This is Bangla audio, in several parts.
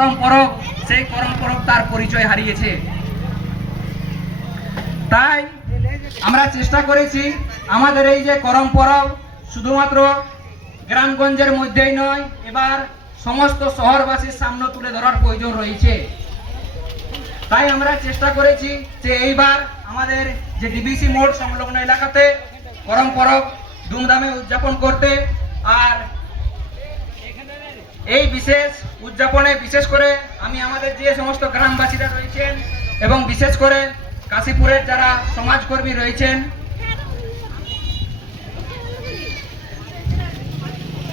করম পরব সেই করম পরব তার পরিচয় হারিয়েছে। তাই আমরা চেষ্টা করেছি আমাদের এই যে করম পরব শুধুমাত্র গ্রামগঞ্জের মধ্যেই নয়, এবার সমস্ত শহরবাসীর সামনে তুলে ধরার প্রয়োজন রয়েছে। তাই আমরা চেষ্টা করেছি যে এইবার আমাদের যে ডিবিসি মোড় সংলগ্ন এলাকাতে করম পরব ধুমধামে উদযাপন করতে, আর এই বিশেষ উদযাপনে বিশেষ করে আমি আমাদের যে সমস্ত গ্রামবাসীরা রয়েছেন এবং বিশেষ করে কাশীপুরের যারা সমাজকর্মী রয়েছেন,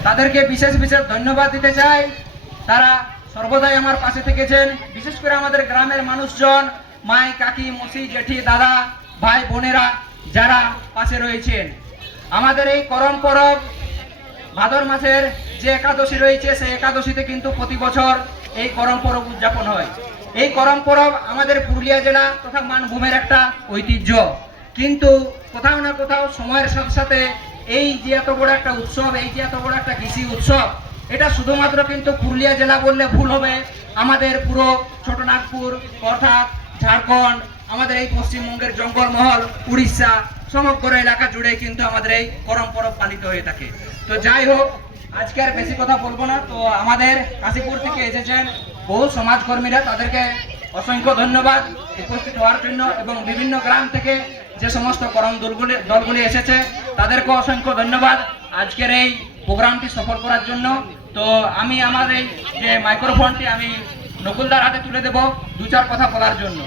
তাদেরকে বিশেষ বিশেষ ধন্যবাদ দিতে চাই। তারা সর্বদাই আমার পাশে থেকেছেন। বিশেষ করে আমাদের গ্রামের মানুষজন, মাই, কাকি, মসি, জেঠি, দাদা, ভাই, বোনেরা যারা পাশে রয়েছেন। আমাদের এই করম পরব ভাদর মাসের যে একাদশী রয়েছে, সেই একাদশীতে কিন্তু প্রতি বছর এই করম পরব উদযাপন হয়। এই করম পরব আমাদের পুরুলিয়া জেলা তথা মানভূমের একটা ঐতিহ্য। কিন্তু কোথাও না কোথাও সময়ের সাথে সাথে এই যে এত বড় একটা উৎসব, এই যে এত বড় একটা কৃষি উৎসব, এটা শুধুমাত্র কিন্তু পুরুলিয়া জেলা বললে ভুল হবে। আমাদের পুরো ছোটনাগপুর অর্থাৎ ঝাড়খণ্ড, আমাদের এই পশ্চিমবঙ্গের জঙ্গলমহল, উড়িষ্যা সমগ্র এলাকা জুড়ে কিন্তু আমাদের এই করম পরব পালিত হয়ে থাকে। তো যাই হোক, আজকে আর বেশি কথা বলব না। তো আমাদের কাশীপুর থেকে এসেছেন বহু সমাজকর্মীরা, তাদেরকে অসংখ্য ধন্যবাদ উপস্থিত হওয়ার জন্য এবং বিভিন্ন গ্রাম থেকে যে সমস্ত করম দলগুলি দলগুলি এসেছে তাদেরকে অসংখ্য ধন্যবাদ। আজকের এই প্রোগ্রামটি সফল করার জন্য। তো আমি আমার এই যে মাইক্রোফোনটি আমি নকুলদার হাতে তুলে দেব দু চার কথা বলার জন্য।